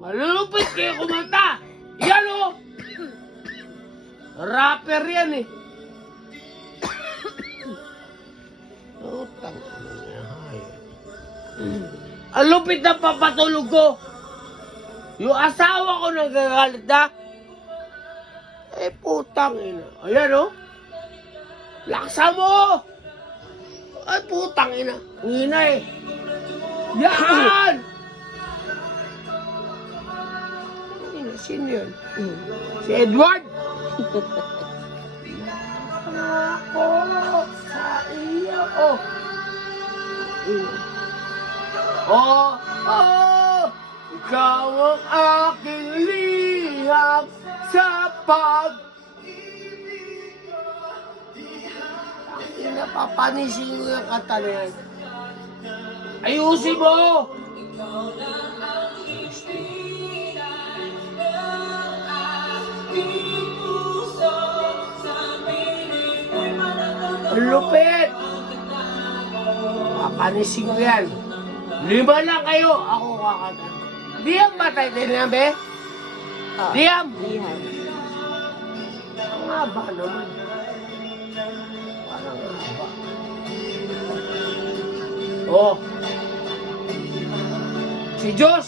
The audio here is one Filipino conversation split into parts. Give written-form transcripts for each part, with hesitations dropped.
Malulupit kayo kumanta. Yan o. Rapper yan eh. Utang. Ang lupit na papatulog ko. Yung asawa ko nagagalit na. Eh, putang ina. Ayan o. Laksa mo. Ay, putang ina. Ang ina eh. Yan! Sino yun? Si Edward? Ako sa iyo. Ikaw ang aking liham sa Napapanisin ko yung kanta na yan. Ayusin mo! Ang lupit! Papanisin ko yan. 5 lang kayo, ako kakanta. Diam ba tayo din yan, be? Diam! Ang haba naman. Parang haba. Oh! Si Diyos!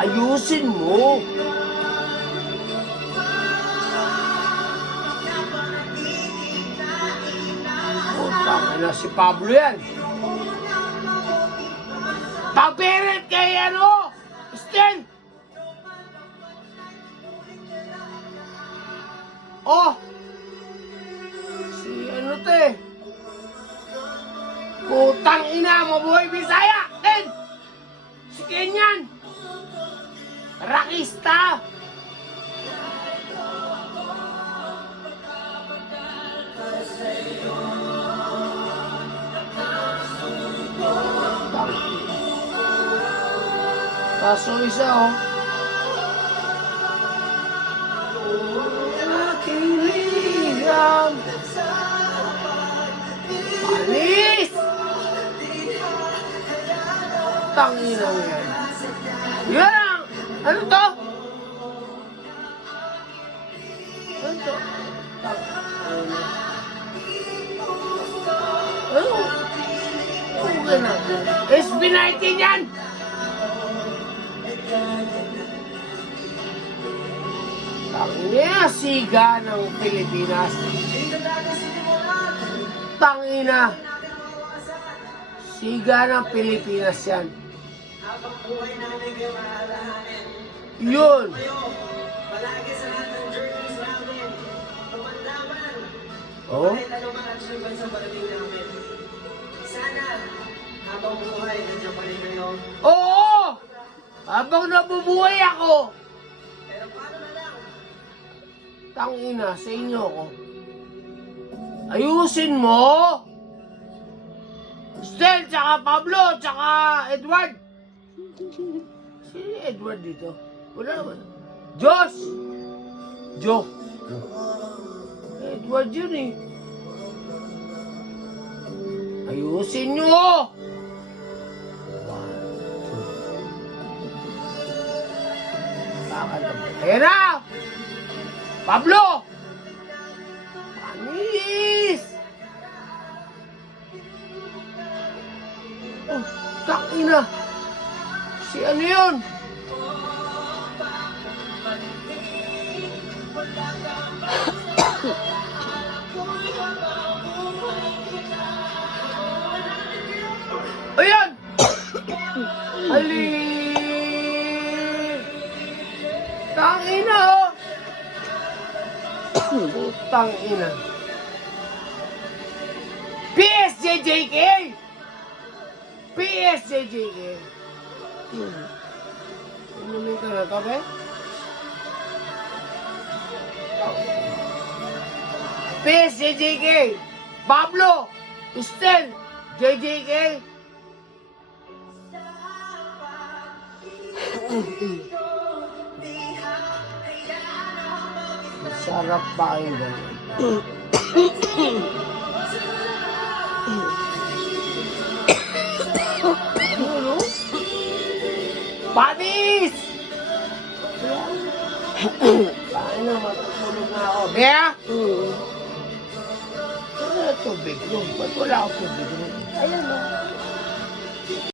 Ayusin mo. Tama na si Pablo yan. Paberet kay ano? Stel! Oh! Si ano te? Putang ina, mabuhay Bisaya! Ten! Si Kenyan! Rakista! Kaso isa oh. Aking liham. Panis! Tangina mo yan. Yan! Ano to? Ano to? Ano? Okay na. SB19 yan! Tangina, siga ng Pilipinas. Tangina. Siga ng Pilipinas yan. Yun. Palagi sa lahat ng journeys namin. Tumanda-man. Oh? Kahit ano man ang sugat sa parating namin. Sana, habang buhay, nandiyan pa rin kayo. Oo! Habang nabubuhay ako. Pero paano na lang? Tangina, sa inyo ko. Ayusin mo! Stel, tsaka Pablo, tsaka Edward. Sino Edward dito? Wala naman. Diyos! Jo. Edward yun eh. Ayusin nyo! Ayan na! Pablo! Panis! Oh, takina! Si ano yun? Ayan! Ali! Tangina oh! Putang ina. PSJJK! PSJJK! Inumin ka na to, be? PSJJK! Pablo! Estel! JJK! Sarap pa kayo ganyan. Ano? Panis! Paano matutulog na ako? Bea? Ano na tubig yun? Ba't wala akong tubig yun? Ayun, oh.